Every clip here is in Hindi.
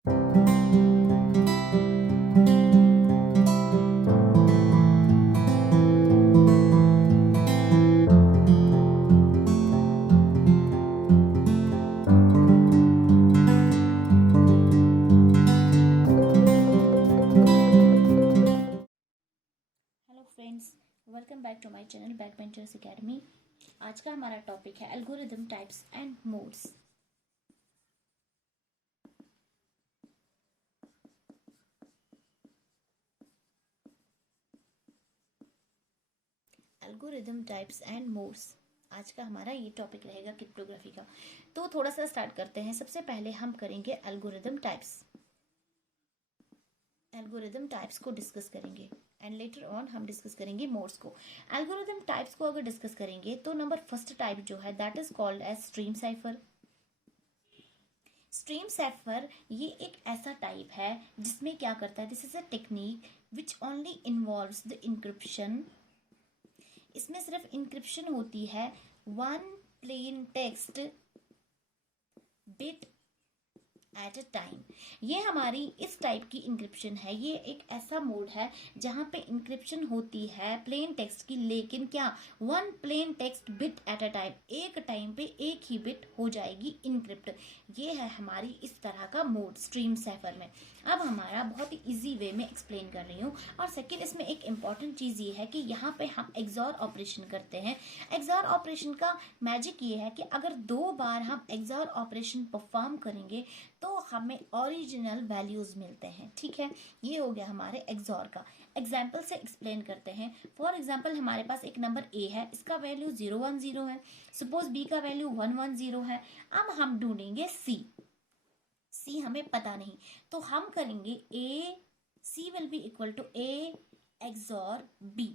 Hello friends, welcome back to my channel Backbenchers Academy. आज का हमारा टॉपिक है algorithm types and modes. Algorithm types and modes आज का हमारा ये टॉपिक रहेगा क्रिप्टोग्राफी का। तो थोड़ा सा स्टार्ट करते हैं। सबसे पहले हम करेंगे एल्गोरिदम टाइप्स को डिस्कस करेंगे एंड लेटर ऑन हम डिस्कस करेंगे मोड्स को। एल्गोरिदम टाइप्स को अगर डिस्कस करेंगे तो नंबर फर्स्ट टाइप जो है that is called as stream cipher. Stream cipher ये एक ऐसा टाइप है जिसमें क्या करता है, this is a technique which only involves the encryption. इसमें सिर्फ इंक्रिप्शन होती है one plain text bit at a time. ये हमारी इस टाइप की इंक्रिप्शन है। ये एक ऐसा मोड है जहां पे इंक्रिप्शन होती है प्लेन टेक्स्ट की, लेकिन क्या one plain text bit at a time, एक टाइम पे एक ही बिट हो जाएगी इंक्रिप्ट। ये है हमारी इस तरह का मोड स्ट्रीम साइफर में। अब हमारा बहुत ही इजी वे में एक्सप्लेन कर रही हूँ। और सेकेंड, इसमें एक इंपॉर्टेंट चीज ये है कि यहाँ पे हम एक्सॉर ऑपरेशन करते हैं। एक्सॉर ऑपरेशन का मैजिक ये है कि अगर 2 बार हम एक्सॉर ऑपरेशन परफॉर्म करेंगे तो हमें ओरिजिनल वैल्यूज मिलते हैं। ठीक है, ये हो गया हमारे एक्सॉर का। एग्जाम्पल से एक्सप्लेन करते हैं। फॉर एग्जाम्पल, हमारे पास एक नंबर ए है, इसका वैल्यू 010 है। सपोज बी का वैल्यू 110 है। अब हम ढूंढेंगे सी हमें पता नहीं, तो हम करेंगे A C will be equal to A XOR B.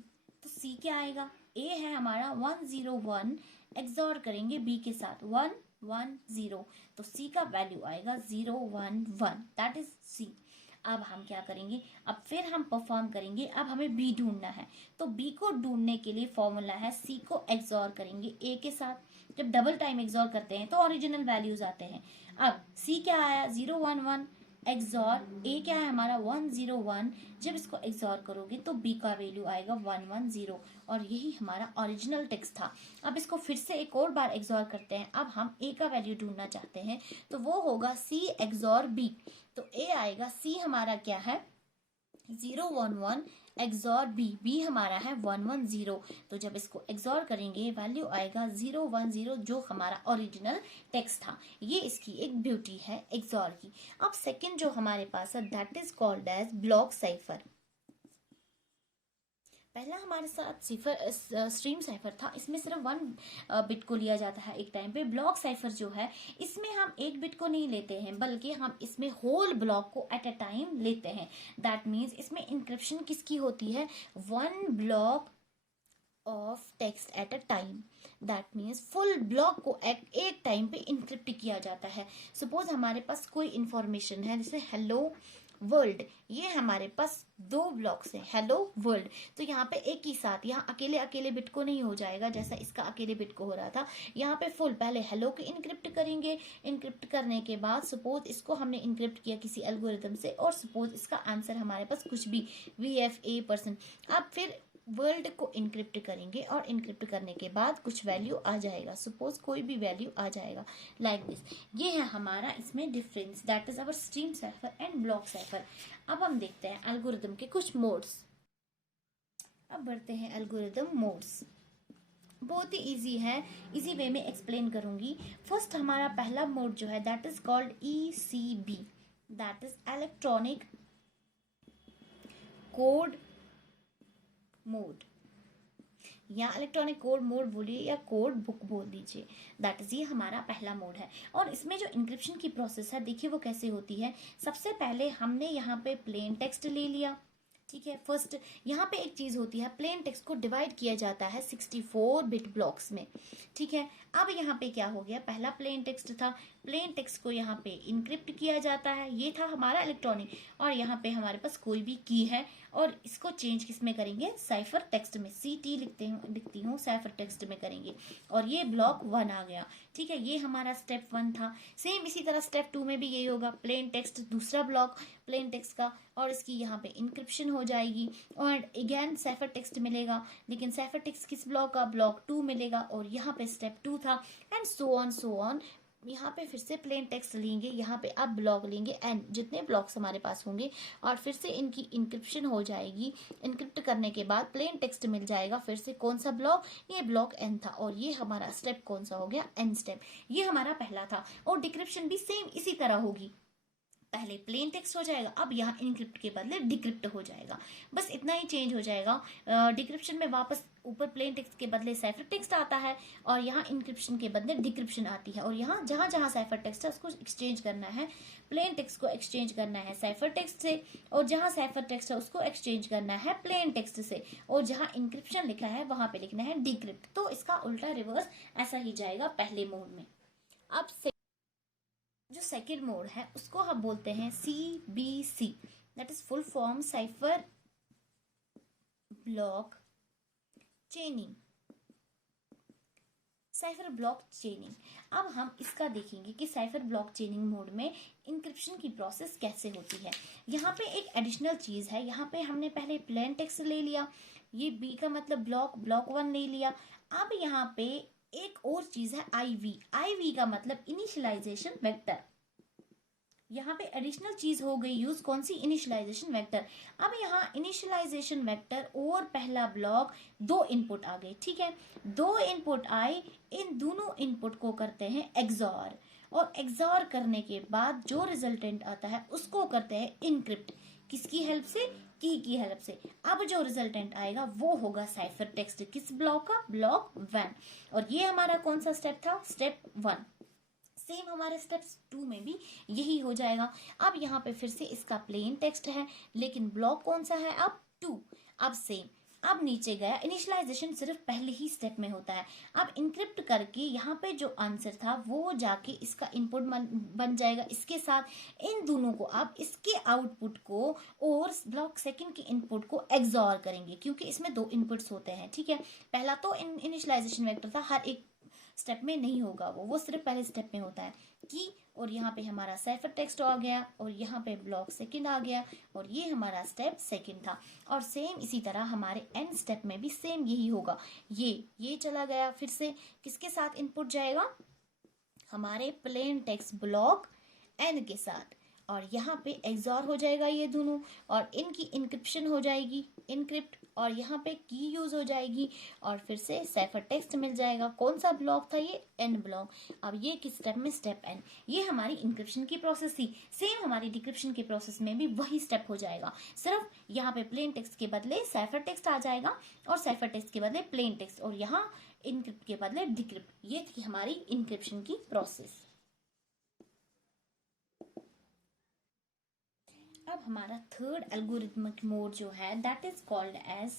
तो सी क्या आएगा, ए है हमारा 101, एक्सॉर करेंगे बी के साथ 110, तो सी का वैल्यू आएगा 011, दैट इज सी। अब हम क्या करेंगे, अब फिर हम परफॉर्म करेंगे। अब हमें बी ढूंढना है, तो बी को ढूंढने के लिए फॉर्मूला है सी को एक्सॉर करेंगे ए के साथ। जब डबल टाइम एक्सॉर करते हैं तो ओरिजिनल वैल्यूज आते हैं। अब सी क्या आया 011, एक्सॉर ए क्या है हमारा 101। जब इसको एक्सॉर करोगे तो बी का वैल्यू आएगा 110, और यही हमारा ओरिजिनल टेक्स्ट था। अब इसको फिर से एक और बार एक्सॉर करते हैं। अब हम ए का वैल्यू ढूंढना चाहते हैं, तो वो होगा सी एक्सॉर बी। तो ए आएगा, सी हमारा क्या है 011, एक्सॉर बी, बी हमारा है 110। तो जब इसको एक्सॉर करेंगे वैल्यू आएगा 010, जो हमारा ओरिजिनल टेक्स्ट था। ये इसकी एक ब्यूटी है एक्सॉर की। अब सेकंड जो हमारे पास है that is called as block cipher. पहला हमारे साथ स्ट्रीम साइफर था, इसमें सिर्फ 1 बिट को लिया जाता है एक टाइम पे। ब्लॉक साइफर जो है इसमें हम 1 बिट को नहीं लेते हैं, बल्कि हम इसमें होल ब्लॉक को एट अ टाइम लेते हैं। दैट मीन्स इसमें इंक्रिप्शन किसकी होती है, 1 block of text eight a time. That means full block को एक टाइम पे इंक्रिप्ट किया जाता है। सपोज हमारे पास कोई इंफॉर्मेशन है जैसे हेलो वर्ल्ड, ये हमारे पास 2 ब्लॉक्स हैं हेलो वर्ल्ड। तो यहाँ पे एक ही साथ, यहाँ अकेले अकेले बिट को नहीं हो जाएगा जैसा इसका अकेले बिट को हो रहा था। यहाँ पे फुल पहले हेलो को इनक्रिप्ट करेंगे। इनक्रिप्ट करने के बाद सपोज इसको हमने इनक्रिप्ट किया किसी एल्गोरिथम से, और सपोज इसका आंसर हमारे पास कुछ भी VFA%। अब फिर वर्ल्ड को इनक्रिप्ट करेंगे, और इनक्रिप्ट करने के बाद कुछ वैल्यू आ जाएगा, सपोज कोई भी वैल्यू आ जाएगा लाइक दिस। ये है हमारा इसमें difference, that is our stream cipher and block cipher. अब हम देखते हैं एल्गोरिदम के कुछ मोड्स। अब बढ़ते हैं एल्गोरिदम मोड्स। बहुत ही इजी है, इजी वे में एक्सप्लेन करूंगी। फर्स्ट हमारा पहला मोड जो है that is called ECB, that is electronic code mode, या इलेक्ट्रॉनिक कोड मोड बोलिए या कोड बुक बोल दीजिए। दैट इज ये हमारा पहला मोड है। और इसमें जो इंक्रिप्शन की प्रोसेस है देखिए वो कैसे होती है। सबसे पहले हमने यहाँ पे प्लेन टेक्स्ट ले लिया, ठीक है। फर्स्ट यहाँ पे एक चीज होती है, प्लेन टेक्स्ट को डिवाइड किया जाता है 64 बिट ब्लॉक्स में, ठीक है। अब यहाँ पे क्या हो गया, पहला प्लेन टेक्स्ट था, प्लेन टेक्स्ट को यहाँ पे इनक्रिप्ट किया जाता है। ये था हमारा इलेक्ट्रॉनिक, और यहाँ पे हमारे पास कोई भी की है और इसको चेंज किस में करेंगे, साइफर टेक्स्ट में। CT लिखती हूँ, साइफर टेक्स्ट में करेंगे, और ये ब्लॉक 1 आ गया। ठीक है, ये हमारा स्टेप 1 था। सेम इसी तरह स्टेप 2 में भी यही होगा, प्लेन टेक्स्ट दूसरा ब्लॉक प्लेन टेक्स्ट का, और इसकी यहाँ पे इंक्रिप्शन हो जाएगी, और अगेन साइफर टेक्स्ट मिलेगा, लेकिन साइफर टेक्स्ट किस ब्लॉक का, ब्लॉक 2 मिलेगा, और यहाँ पे स्टेप 2 था, एंड सो ऑन। यहाँ पे फिर से प्लेन टेक्स्ट लेंगे, यहाँ पे अब ब्लॉक लेंगे, एंड जितने ब्लॉक्स हमारे पास होंगे, और फिर से इनकी इंक्रिप्शन हो जाएगी। इंक्रिप्ट करने के बाद प्लेन टेक्स्ट मिल जाएगा। फिर से कौन सा ब्लॉक, ये ब्लॉक N था, और ये हमारा स्टेप कौन सा हो गया, N स्टेप। ये हमारा पहला था, और डिक्रिप्शन भी सेम इसी तरह होगी। पहले प्लेन टेक्स्ट हो जाएगा, अब यहाँ इनक्रिप्ट के बदले डिक्रिप्ट हो जाएगा, बस इतना ही चेंज हो जाएगा। डिक्रिप्शन में वापस ऊपर प्लेन टेक्स्ट के बदले साइफर टेक्स्ट आता है, और यहाँ इनक्रिप्शन के बदले डिक्रिप्शन आती है, और यहाँ जहाँ जहाँ साइफर टेक्स्ट है उसको एक्सचेंज करना है, प्लेन टेक्स्ट को एक्सचेंज करना है साइफर टेक्स्ट से, और जहाँ साइफर टेक्स्ट है उसको एक्सचेंज करना है प्लेन टेक्स्ट से, और जहाँ इनक्रिप्शन लिखा है वहां पे लिखना है डिक्रिप्ट। तो इसका उल्टा रिवर्स ऐसा ही जाएगा पहले मोड में। अब जो सेकेंड मोड है उसको हम बोलते हैं CBC, that is full form cipher block चेनिंग। Cipher block चेनिंग, अब हम इसका देखेंगे कि साइफर ब्लॉक चेनिंग मोड में इंक्रिप्शन की प्रोसेस कैसे होती है। यहाँ पे एक एडिशनल चीज है, यहाँ पे हमने पहले प्लेन टेक्स्ट ले लिया, ये B का मतलब ब्लॉक 1 ले लिया। अब यहाँ पे एक और चीज है IV का मतलब इनिशियलाइजेशन वेक्टर। यहाँ पे एडिशनल चीज हो गई यूज, कौन सी, इनिशियलाइजेशन वेक्टर। अब यहाँ इनिशियलाइजेशन वेक्टर और पहला ब्लॉक 2 इनपुट आ गए। ठीक है, 2 इनपुट आए, इन दोनों इनपुट को करते हैं एक्सॉर, और एक्सॉर करने के बाद जो रिजल्टेंट आता है उसको करते हैं इनक्रिप्ट। किसकी हेल्प से, की हेल्प से। अब जो रिजल्टेंट आएगा वो होगा साइफर टेक्स्ट, किस ब्लॉक का, ब्लॉक 1। और ये हमारा कौन सा स्टेप था, स्टेप 1। सेम हमारे स्टेप्स 2 में भी यही हो जाएगा। अब यहाँ पे फिर से इसका प्लेन टेक्स्ट है, लेकिन ब्लॉक कौन सा है, अब 2। अब सेम, अब नीचे गया, इनिशियलाइजेशन सिर्फ पहले ही स्टेप में होता है। अब इनक्रिप्ट करके यहाँ पे जो आंसर था वो जाके इसका इनपुट बन जाएगा इसके साथ। इन दोनों को आप इसके आउटपुट को और ब्लॉक सेकंड के इनपुट को एक्सॉर करेंगे, क्योंकि इसमें 2 इनपुट्स होते हैं। ठीक है, पहला तो इनिशियलाइजेशन वेक्टर था, हर एक स्टेप में नहीं होगा वो सिर्फ पहले स्टेप में होता है की। और यहाँ पे हमारा साइफर टेक्स्ट आ गया, और यहाँ पे ब्लॉक सेकंड आ गया, और ये हमारा स्टेप सेकंड था। और सेम इसी तरह हमारे एन स्टेप में भी सेम यही होगा। ये चला गया, फिर से किसके साथ इनपुट जाएगा, हमारे प्लेन टेक्स्ट ब्लॉक एन के साथ, और यहाँ पे एक्सॉर हो जाएगा ये दोनों, और इनकी इंक्रिप्शन हो जाएगी, इनक्रिप्ट, और यहाँ पे की यूज हो जाएगी, और फिर से साइफर टेक्स्ट मिल जाएगा। कौन सा ब्लॉक था ये, एन ब्लॉक। अब ये किस स्टेप में, स्टेप एन। ये हमारी इंक्रिप्शन की प्रोसेस थी। सेम हमारी डिक्रिप्शन की प्रोसेस में भी वही स्टेप हो जाएगा, सिर्फ यहाँ पे प्लेन टेक्स्ट के बदले साइफर टेक्स्ट आ जाएगा, और साइफर टेक्स्ट के बदले प्लेन टेक्स्ट, और यहाँ इनक्रिप्ट के बदले डिक्रिप्ट। ये थी हमारी इंक्रिप्शन की प्रोसेस। अब हमारा थर्ड एल्गोरिथमिक मोड जो है that is called as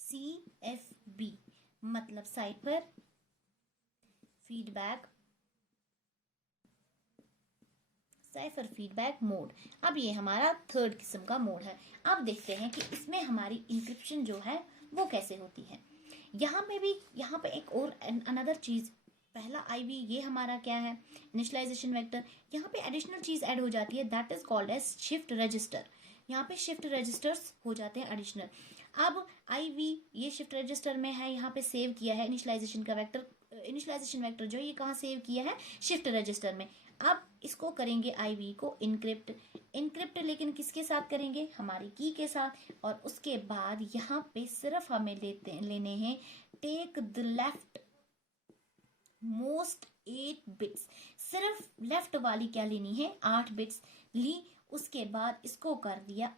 CFB, मतलब साइफर फीडबैक मोड। अब ये हमारा थर्ड किस्म का मोड है। अब देखते हैं कि इसमें हमारी इंक्रिप्शन जो है वो कैसे होती है। यहाँ पे एक और अनदर चीज, पहला IV ये हमारा क्या है, इनिशियलाइजेशन वेक्टर। यहाँ पे एडिशनल चीज ऐड हो जाती है, that is called as shift register. यहाँ पे शिफ्ट रजिस्टर्स हो जाते हैं एडिशनल। अब IV ये शिफ्ट रजिस्टर में है, यहाँ पे सेव किया है इनिशियलाइजेशन का वेक्टर। इनिशियलाइजेशन वेक्टर जो ये कहाँ सेव किया है, शिफ्ट रजिस्टर में। अब इसको करेंगे IV को इनक्रिप्ट, लेकिन किसके साथ करेंगे, हमारी की के साथ। और उसके बाद यहाँ पे सिर्फ हमें लेने हैं take the left most 8 bits, सिर्फ लेफ्ट वाली क्या लेनी है, 8 बिट्स ली। उसके बाद इसको कर दिया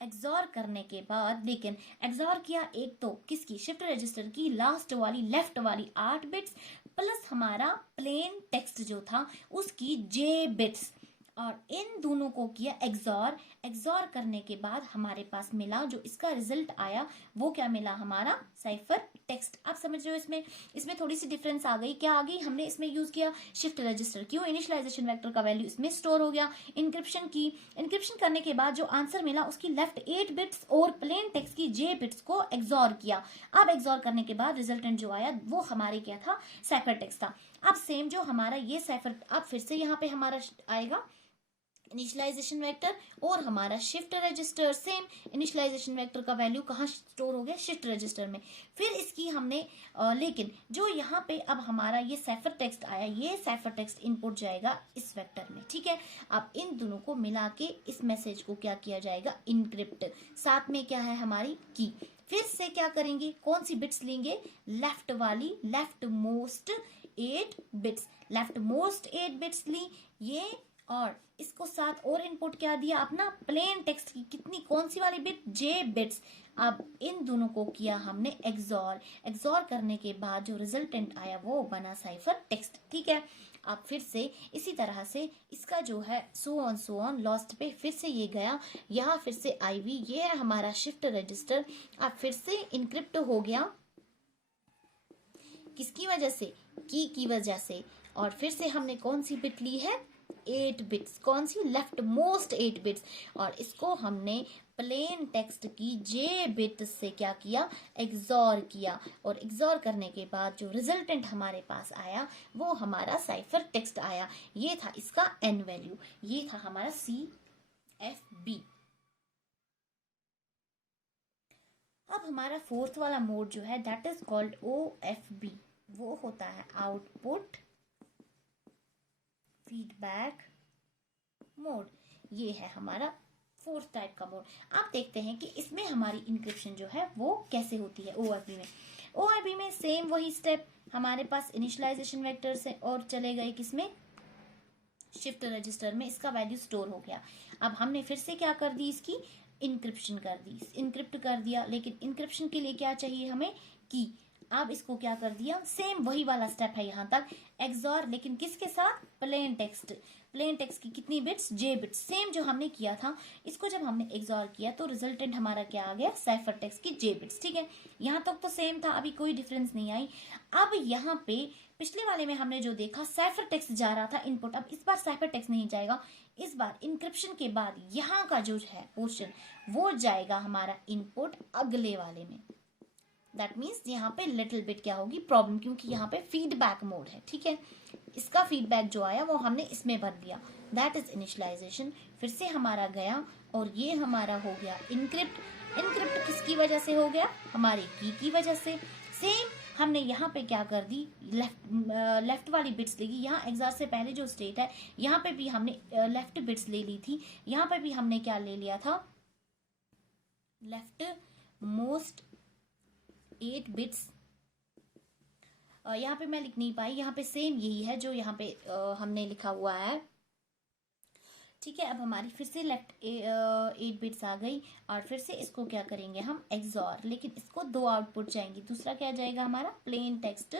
एक्सॉर करने के बाद, लेकिन एक्सॉर किया एक तो किसकी, शिफ्ट रजिस्टर की लास्ट वाली लेफ्ट वाली 8 बिट्स, प्लस हमारा प्लेन टेक्स्ट जो था उसकी J बिट्स। और इन दोनों को किया एग्जॉर। एग्जॉर करने के बाद हमारे पास मिला जो इसका रिजल्ट आया वो क्या मिला, हमारा साइफर टेक्स्ट। आप समझ रहे हो इसमें इसमें थोड़ी सी डिफरेंस आ गई। क्या आ गई, हमने इसमें यूज किया शिफ्ट रजिस्टर। क्यों, इनिशियलाइजेशन वेक्टर का वैल्यू इसमें स्टोर हो गया। इंक्रिप्शन की, इंक्रिप्शन करने के बाद जो आंसर मिला उसकी लेफ्ट 8 बिट्स और प्लेन टेक्स्ट की j बिट्स को एग्जॉर किया। अब एग्जॉर करने के बाद रिजल्टेंट जो आया वो हमारे क्या था, साइफर टेक्स्ट था। अब सेम जो हमारा ये साइफर, अब फिर से यहाँ पे हमारा आएगा इनिशियलाइजेशन वेक्टर और हमारा shift register. Same initialisation vector का वैल्यू कहाँ स्टोर हो गया, शिफ्ट रजिस्टर में। फिर इसकी हमने लेकिन जो यहाँ पे अब हमारा ये साइफर टेक्स्ट आया, ये साइफर टेक्स्ट इनपुट जाएगा इस वेक्टर में, ठीक है। अब इन दोनों को मिला के इस मैसेज को क्या किया जाएगा, इनक्रिप्ट। साथ में क्या है, हमारी की। फिर से क्या करेंगे, कौन सी बिट्स लेंगे, लेफ्ट वाली, left most 8 bits, left most 8 bits ली ये, और इसको साथ और इनपुट क्या दिया अपना, प्लेन टेक्स्ट की कितनी, कौन सी वाली बिट, j बिट्स। अब इन दोनों को किया हमने एग्जॉर। एग्जॉर करने के बाद जो रिजल्टेंट आया वो बना साइफर टेक्स्ट, ठीक है। अब फिर से इसी तरह से इसका जो है सो ऑन लास्ट पे फिर से ये गया, यहाँ फिर से IV, ये है हमारा शिफ्ट रजिस्टर। अब फिर से इनक्रिप्ट हो गया, किसकी वजह से, की वजह से। और फिर से हमने कौन सी बिट ली है, 8 बिट्स, कौन सी, लेफ्ट मोस्ट 8 बिट्स, और इसको हमने प्लेन टेक्स्ट की j बिट से क्या किया, एग्जॉर किया। और एग्जॉर करने के बाद जो रिजल्टेंट हमारे पास आया वो हमारा साइफर टेक्स्ट आया। ये था इसका n वैल्यू, ये था हमारा CFB। अब हमारा फोर्थ वाला मोड जो है दैट इज कॉल्ड OFB। वो होता है आउटपुट फीडबैक मोड। ये है हमारा फोर्थ टाइप का मोड। आप देखते हैं कि इसमें हमारी इंक्रिप्शन जो है वो कैसे होती है OFB में। OFB में सेम वही स्टेप, हमारे पास इनिशियलाइजेशन वेक्टर से और चले गए किसमें, शिफ्ट रजिस्टर में, इसका वैल्यू स्टोर हो गया। अब हमने फिर से क्या कर दी, इसकी इंक्रिप्शन कर दी, इंक्रिप्ट कर दिया। लेकिन इंक्रिप्शन के लिए क्या चाहिए हमें, की। अब इसको क्या कर दिया, सेम वही वाला स्टेप है यहाँ तक, एग्जॉर, लेकिन किसके साथ, प्लेन टेक्स्ट। प्लेन टेक्स्ट की कितनी बिट्स, j बिट्स, सेम जो हमने किया था। इसको जब हमने एग्जॉर किया तो रिजल्टेंट हमारा क्या आ गया, साइफर टेक्स्ट की j बिट्स, ठीक है। यहाँ तक तो सेम था, अभी कोई डिफरेंस नहीं आई। अब यहाँ पे पिछले वाले में हमने जो देखा साइफर टेक्स्ट जा रहा था इनपुट, अब इस बार साइफर टेक्स्ट नहीं जाएगा। इस बार इंक्रिप्शन के बाद यहाँ का जो है पोर्शन वो जाएगा हमारा इनपुट अगले वाले में। दैट मीन्स यहाँ पे लिटिल बिट क्या होगी, प्रॉब्लम, क्योंकि यहाँ पे फीडबैक मोड है, ठीक है। इसका फीडबैक जो आया वो हमने इसमें भर दिया, दैट इज इनिशियलाइजेशन। फिर से हमारा गया और ये हमारा हो गया इनक्रिप्ट। इनक्रिप्ट किसकी वजह से हो गया, हमारे की वजह से। सेम हमने यहाँ पे क्या कर दी, लेफ्ट वाली बिट्स लेगी। यहाँ एग्जॉर से पहले जो स्टेट है यहाँ पे भी हमने लेफ्ट बिट्स ले ली थी। यहाँ पे भी हमने क्या ले लिया था, लेफ्ट मोस्ट 8 बिट्स। यहाँ पे मैं लिख नहीं पाई, यहाँ पे सेम यही है जो यहाँ पे हमने लिखा हुआ है, ठीक है। अब हमारी फिर से लेफ्ट 8 बिट्स आ गई और फिर से इसको क्या करेंगे हम, एग्जॉर। लेकिन इसको 2 आउटपुट जाएंगी, दूसरा क्या जाएगा हमारा, प्लेन टेक्स्ट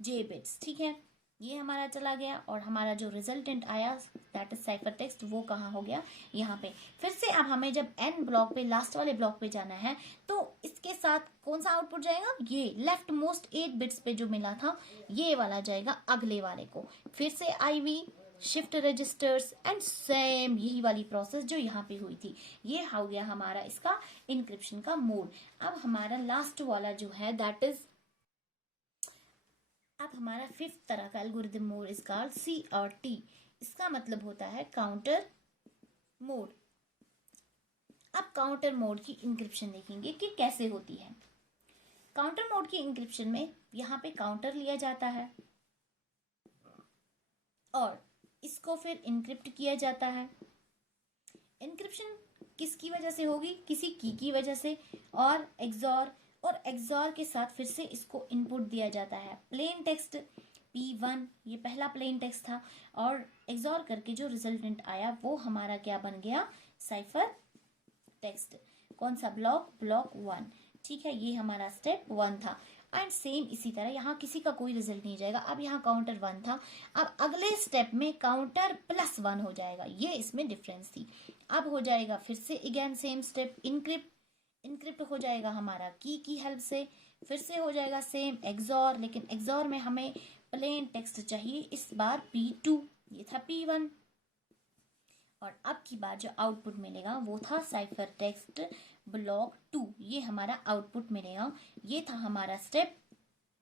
j बिट्स, ठीक है। ये हमारा चला गया और हमारा जो रिजल्टेंट आया दैट इज साइफर टेक्स्ट, वो कहाँ हो गया, यहाँ पे। फिर से अब हमें जब n ब्लॉक पे, लास्ट वाले ब्लॉक पे जाना है तो इसके साथ कौन सा आउटपुट जाएगा, ये लेफ्ट मोस्ट 8 बिट्स पे जो मिला था ये वाला जाएगा अगले वाले को। फिर से IV, shift registers and same यही वाली प्रोसेस जो यहाँ पे हुई थी। ये हो गया हमारा इसका इंक्रिप्शन का मोड। अब हमारा लास्ट वाला जो है दैट इज, अब हमारा फिफ्थ तरह का algorithm mode is called CRT। इसका मतलब होता है काउंटर मोड। अब काउंटर मोड की इंक्रिप्शन देखेंगे कि कैसे होती है। काउंटर मोड की इंक्रिप्शन में यहाँ पे काउंटर लिया जाता है और इसको फिर इनक्रिप्ट किया जाता है। इनक्रिप्शन किसकी वजह से होगी, किसी की वजह से, और एग्जॉर के साथ फिर से इसको इनपुट दिया जाता है, प्लेन टेक्स्ट P1, ये पहला प्लेन टेक्स्ट था, और एग्जॉर करके जो रिजल्टेंट आया वो हमारा क्या बन गया, साइफर टेक्स्ट। कौन सा ब्लॉक, ब्लॉक 1, ठीक है। ये हमारा स्टेप 1 था। एंड सेम इसी तरह यहाँ किसी का कोई रिजल्ट नहीं जाएगा। अब यहाँ काउंटर 1 था, अब अगले स्टेप में काउंटर +1 हो जाएगा, ये इसमें डिफरेंस थी। अब हो जाएगा फिर से अगेन सेम स्टेप, इनक्रिप्ट हो जाएगा हमारा की हेल्प से, फिर से हो जाएगा सेम एक्सॉर, लेकिन एक्सॉर में हमें प्लेन टेक्स्ट चाहिए, इस बार P2, ये था P1। और अब की बार जो आउटपुट मिलेगा वो था साइफर टेक्स्ट ब्लॉक 2, ये हमारा आउटपुट मिलेगा, ये था हमारा स्टेप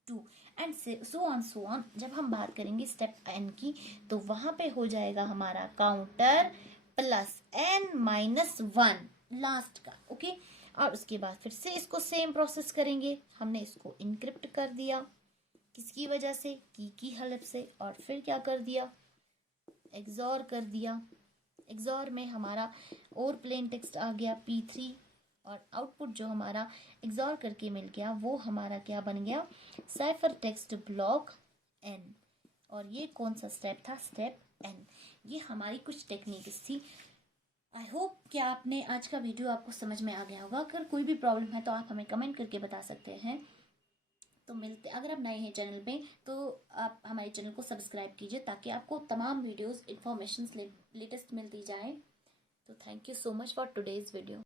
2 एंड सो ऑन। जब हम बात करेंगे स्टेप n की तो वहां पे हो जाएगा हमारा काउंटर +n-1 लास्ट का, ओके। और उसके बाद फिर से इसको सेम प्रोसेस करेंगे, हमने इसको इनक्रिप्ट कर दिया, किसकी वजह से, की हेल्प से, और फिर क्या कर दिया, एक्सॉर कर दिया। एक्सॉर में हमारा और प्लेन टेक्स्ट आ गया P3, और आउटपुट जो हमारा एक्सॉर करके मिल गया वो हमारा क्या बन गया, साइफर टेक्स्ट ब्लॉक n। और ये कौन सा स्टेप था, स्टेप n। ये हमारी कुछ टेक्निक्स थी। आई होप कि आपने आज का वीडियो आपको समझ में आ गया होगा। अगर कोई भी प्रॉब्लम है तो आप हमें कमेंट करके बता सकते हैं। तो मिलते, अगर आप नए हैं चैनल पे तो आप हमारे चैनल को सब्सक्राइब कीजिए ताकि आपको तमाम वीडियोस इन्फॉर्मेशन लेटेस्ट मिलती जाए। तो thank you so much for today's video.